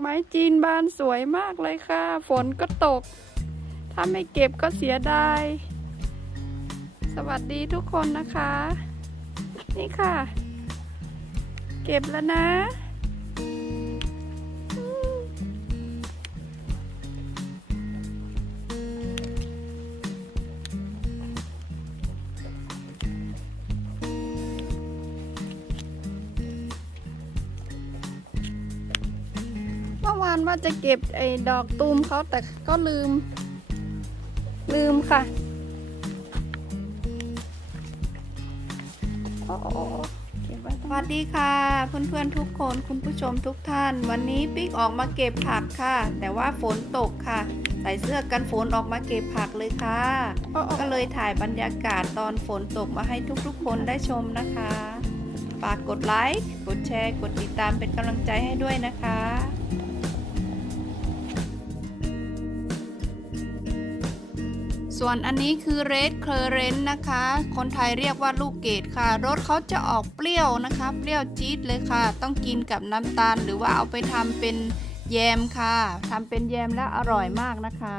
ไม้จีนบานสวยมากเลยค่ะ ฝนก็ตก ถ้าไม่เก็บก็เสียดาย สวัสดีทุกคนนะคะ นี่ค่ะ เก็บแล้วนะ อวานว่าจะเก็บไอ้ดอกตูมเขาแต่ก็ลืม ลืมค่ะโอ้โอ้เก็บไว้สวัสดีค่ะเพื่อนๆทุกคนคุณผู้ชมทุกท่าน วันนี้ปิ๊กออกมาเก็บผักค่ะ แต่ว่าฝนตกค่ะ ใส่เสื้อกันฝนออกมาเก็บผักเลยค่ะ ก็เลยถ่ายบรรยากาศตอนฝนตกมาให้ทุกๆ คนได้ชมนะคะฝากกดไลค์กดแชร์ กดติดตามเป็นกำลังใจให้ด้วยนะคะ ส่วนอันนี้คือเรดเคอร์เรนนะคะ คนไทยเรียกว่าลูกเกดค่ะรสเขาจะออกเปรี้ยวนะคะ เปรี้ยวจี๊ดเลยค่ะ ต้องกินกับน้ำตาล หรือว่าเอาไปทำเป็นแยมค่ะทำเป็นแยมแล้วอร่อยมากนะคะ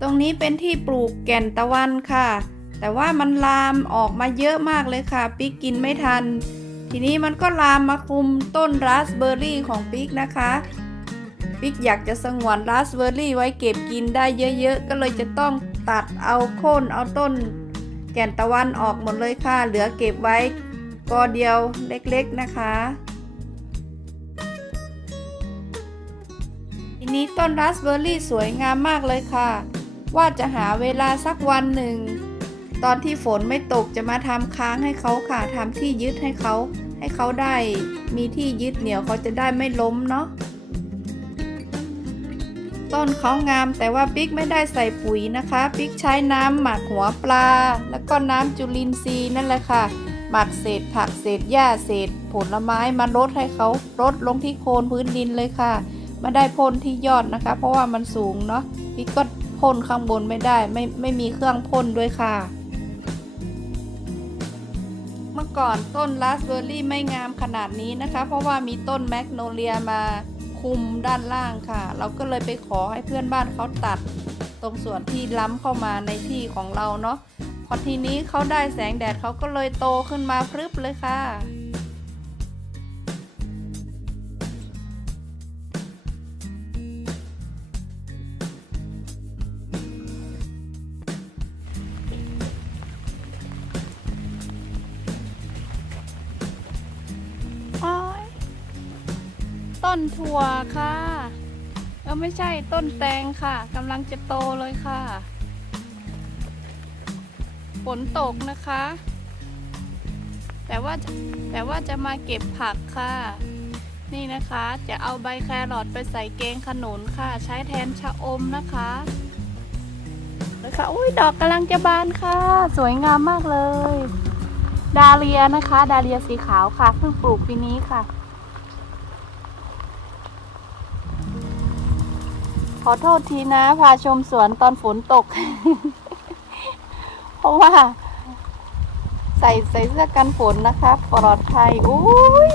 ตรงนี้เป็นที่ปลูกแก่นตะวันค่ะ แต่ว่ามันลามออกมาเยอะมากเลยค่ะปิ๊กกินไม่ทัน ทีนี้มันก็ลามมาคุมต้นราสเบอร์รี่ของปิ๊กนะคะปิ๊กอยากจะสงวนราสเบอร์รี่ไว้เก็บกินได้เยอะๆ ก็เลยจะต้องตัดเอาโค่นเอาต้น แก่นตะวันออกหมดเลยค่ะ เหลือเก็บไว้กอเดียวเล็กๆนะคะ ทีนี้ต้นราสเบอร์รี่สวยงามมากเลยค่ะ ว่าจะหาเวลาสักวันหนึ่ง ตอนที่ฝนไม่ตกจะมาทำค้างให้เขาค่ะทำที่ยึดให้เขาให้เขาได้ มีที่ยึดเหนี่ยวเขาจะได้ไม่ล้มเนาะต้นเขางามแต่ว่าปิ๊กไม่ได้ใส่ปุ๋ยนะคะ ปิ๊กใช้น้ำหมักหัวปลา แล้วก็น้ำจุลินทรีย์นั่นแหละค่ะ หมักเศษผักเศษหญ้าเศษ ผลไม้มารดให้เขารดลงที่โคนพื้นดินเลยค่ะไม่ได้พ่นที่ยอดนะคะ เพราะว่ามันสูงเนาะปิ๊กก็พ่นข้างบนไม่ได้ไม่ไม่มีเครื่องพ่นด้วยค่ะ เมื่อก่อนต้นราสเบอร์รี่ไม่งามขนาดนี้นะคะ เพราะว่ามีต้นแมกโนเลียมาคุมด้านล่างค่ะ เราก็เลยไปขอให้เพื่อนบ้านเขาตัด ตรงส่วนที่ล้ำเข้ามาในที่ของเราเนาะพอทีนี้เขาได้แสงแดดเขาก็เลยโตขึ้นมาพรึบเลยค่ะ ต้นถั่วค่ะเออไม่ใช่ต้นแตงค่ะกำลังจะโตเลยค่ะ ฝนตกนะคะ แต่ว่าแต่ว่าจะมาเก็บผักค่ะ นี่นะคะจะเอาใบแครอทไปใส่แกงขนุนค่ะ ใช้แทนชะอมนะคะเลยค่ะอุ้ยดอกกำลังจะบานค่ะ สวยงามมากเลย ดาเลียนะคะ ดาเลียสีขาวค่ะเพิ่งปลูกปีนี้ค่ะ ขอโทษทีนะ พาชมสวนตอนฝนตก เพราะว่า ใส่ใส่เสื้อกันฝนนะคะปลอดภัยอุ้ย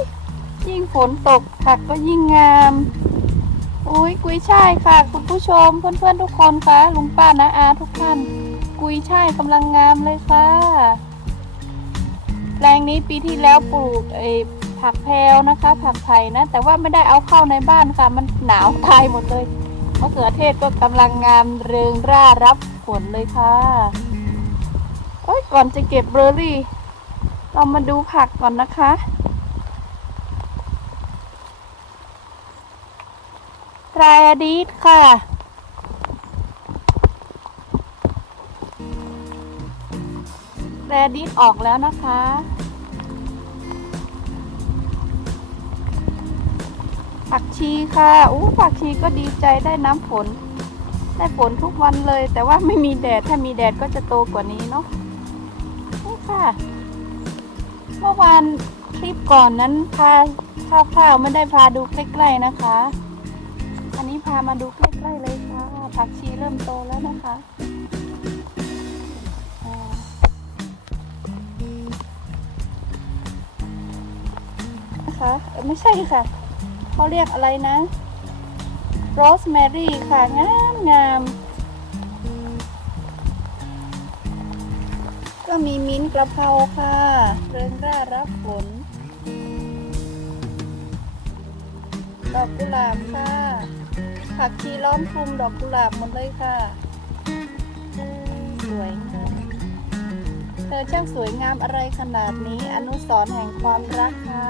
ยิ่งฝนตกผักก็ยิ่งงามอุ้ยกุยช่ายค่ะ คุณผู้ชมเพื่อนๆทุกคนคะลุงป้านะอาทุกท่าน กุยช่ายกำลังงามเลยค่ะ แปลงนี้ปีที่แล้วปลูกไอ้ผักแพรวนะคะ ผักไผ่นะ แต่ว่าไม่ได้เอาเข้าในบ้านค่ะ มันหนาวตายหมดเลย มะเขือเทศก็กำลังงามเริงร่ารับฝนเลยค่ะโอ้ยก่อนจะเก็บเบอร์รี่ เรามาดูผักก่อนนะคะแรดิสค่ะแรดิสออกแล้วนะคะ ผักชีค่ะอู้ผักชีก็ดีใจได้น้ำฝน ได้ฝนทุกวันเลย แต่ว่าไม่มีแดดถ้ามีแดดก็จะโตกว่านี้เนาะนี่ค่ะ เมื่อวานคลิปก่อนนั้นพาพาข้าวไม่ได้พาดูใกล้ๆนะคะ อันนี้พามาดูใกล้ๆเลยค่ะ ผักชีเริ่มโตแล้วนะคะนะคะไม่ใช่ค่ะ เขาเรียกอะไรนะโรสแมรี่ค่ะ งามงามก็มีมิ้นท์กระเพราค่ะ เริงร่ารับฝนดอกกุหลาบค่ะ ผักชีล้อมคลุมดอกกุหลาบหมดเลยค่ะ สวยงามเธอช่างสวยงามอะไรขนาดนี้ อนุสรณ์แห่งความรักค่ะ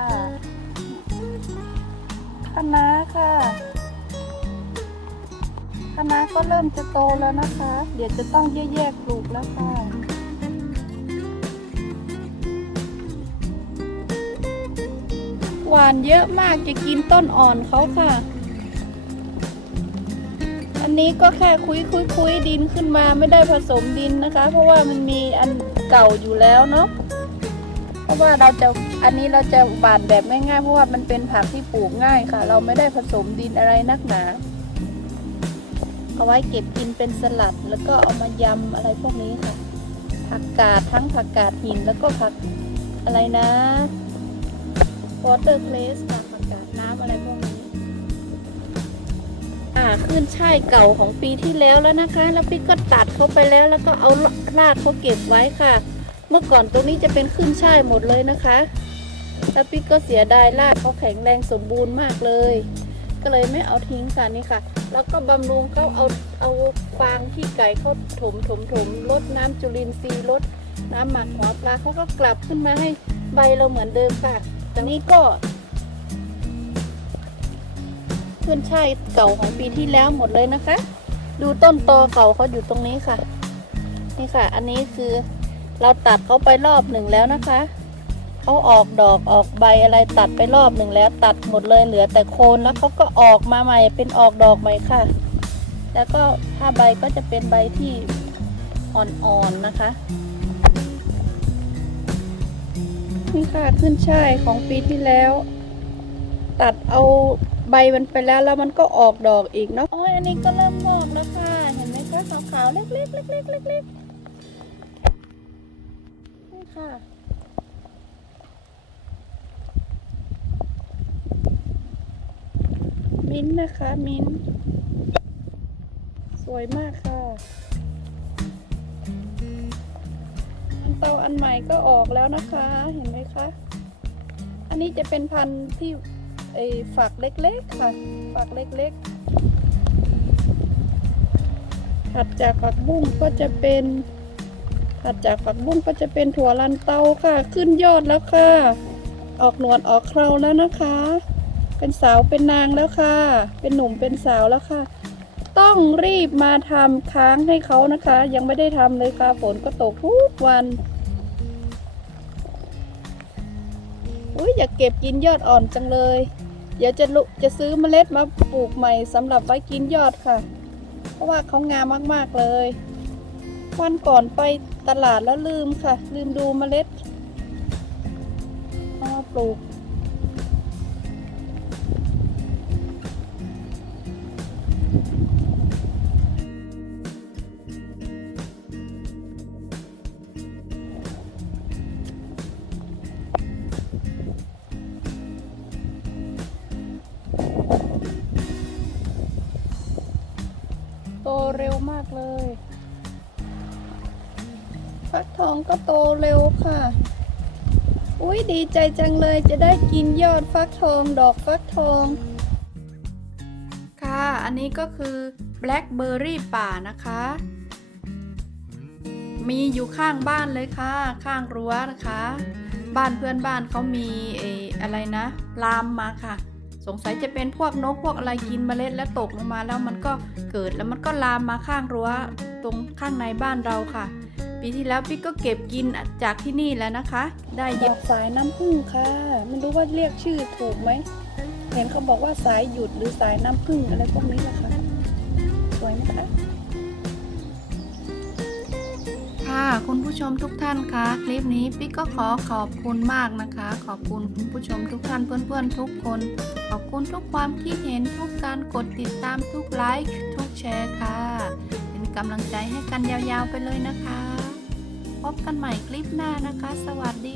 คะน้าค่ะคะน้าก็เริ่มจะโตแล้วนะคะ เดี๋ยวจะต้องแยกๆปลูกแล้วค่ะหวานเยอะมากจะกินต้นอ่อนเขาค่ะ อันนี้ก็แค่คุยคุยคุยดินขึ้นมาไม่ได้ผสมดินนะคะ เพราะว่ามันมีอันเก่าอยู่แล้วเนาะ เพราะว่าเราจะ อันนี้เราจะบานแบบง่ายๆ เพราะว่ามันเป็นผักที่ปลูกง่ายค่ะ เราไม่ได้ผสมดินอะไรนักหนา เอาไว้เก็บกินเป็นสลัด แล้วก็เอามายำอะไรพวกนี้ค่ะ ผักกาดทั้งผักกาดหินแล้วก็ผักอะไรนะ water place ค่ะผักกาดน้ำอะไรพวกนี้ อ่าขึ้นช่ายเก่าของปีที่แล้วแล้วนะคะ แล้วพี่ก็ตัดเขาไปแล้ว แล้วก็เอารากเขาเก็บไว้ค่ะเมื่อก่อนตรงนี้จะเป็นขึ้นช่ายหมดเลยนะคะ แล้วพี่ก็เสียดายรากเขาแข็งแรงสมบูรณ์มากเลย ก็เลยไม่เอาทิ้งค่ะนี่ค่ะ แล้วก็บำรุงเขาเอาเอาฟางที่ไก่เขาถมถมถมลดน้ำจุลินทรีย์ลดน้ำหมักหัวปลาเขาก็กลับขึ้นมาให้ใบเราเหมือนเดิมค่ะตอนนี้ก็ขึ้นช่ายเก่าของปีที่แล้วหมดเลยนะคะ ดูต้นตอเก่าเขาอยู่ตรงนี้ค่ะ นี่ค่ะ อันนี้คือเราตัดเขาไปรอบหนึ่งแล้วนะคะ เขาออกดอกออกใบอะไรตัดไปรอบหนึ่งแล้ว ตัดหมดเลยเหลือแต่โคนแล้วเขาก็ออกมาใหม่เป็นออกดอกใหม่ค่ะ แล้วก็ถ้าใบก็จะเป็นใบที่อ่อนๆนะคะนี่ค่ะขึ้นช่ายของปีที่แล้ว ตัดเอาใบมันไปแล้วแล้วมันก็ออกดอกอีกเนาะโอ้ยอันนี้ก็เริ่มงอกแล้วค่ะเห็นไหมคะขาวๆเล็กๆเล็กๆเล็กๆนี่ค่ะ มิ้นนะคะ มิ้น สวยมากค่ะ เตาอันใหม่ก็ออกแล้วนะคะ เห็นไหมคะ อันนี้จะเป็นพันธุ์ที่ไอฝักเล็กๆค่ะ ฝักเล็กๆ ถัดจากฝักบุ้งก็จะเป็น ถัดจากฝักบุ้งก็จะเป็นถั่วลันเตาค่ะ ขึ้นยอดแล้วค่ะ ออกหนวดออกเคราแล้วนะคะ เป็นสาวเป็นนางแล้วค่ะ เป็นหนุ่มเป็นสาวแล้วค่ะ ต้องรีบมาทำค้างให้เขานะคะ ยังไม่ได้ทำเลยค่ะฝนก็ตกทุกวันอุ้ยอยากเก็บกินยอดอ่อนจังเลย เดี๋ยวจะลุจะซื้อเมล็ดมาปลูกใหม่สำหรับไว้กินยอดค่ะ เพราะว่าเขางามมากๆเลย วันก่อนไปตลาดแล้วลืมค่ะ ลืมดูเมล็ดเอามาปลูก มากเลยฟักทองก็โตเร็วค่ะ อุ้ยดีใจจังเลยจะได้กินยอดฟักทองดอกฟักทอง ค่ะ อันนี้ก็คือแบล็คเบอร์รี่ป่านะคะ มีอยู่ข้างบ้านเลยค่ะ ข้างรั้วนะคะ บ้านเพื่อนบ้านเขามีเอออะไรนะ ลามมาค่ะ สงสัยจะเป็นพวกนกพวกอะไรกินเมล็ดแล้วตกลงมาแล้วมันก็เกิดแล้วมันก็ลามมาข้างรั้วตรงข้างในบ้านเราค่ะ ปีที่แล้วพี่ก็เก็บกินจากที่นี่แล้วนะคะ ได้เย็บสายน้ำผึ้งค่ะไม่รู้ว่าเรียกชื่อถูกไหมเห็นเขาบอกว่าสายหยุดหรือสายน้ำผึ้งอะไรพวกนี้แหละคะสวยไหมคะ ค่ะ คุณผู้ชมทุกท่านคะคลิปนี้ปิ๊กก็ขอขอบคุณมากนะคะ ขอบคุณคุณผู้ชมทุกท่านเพื่อนๆทุกคน ขอบคุณทุกความคิดเห็นทุกการกดติดตามทุกไลค์ทุกแชร์ค่ะ เป็นกำลังใจให้กันยาวๆไปเลยนะคะ พบกันใหม่คลิปหน้านะคะ สวัสดี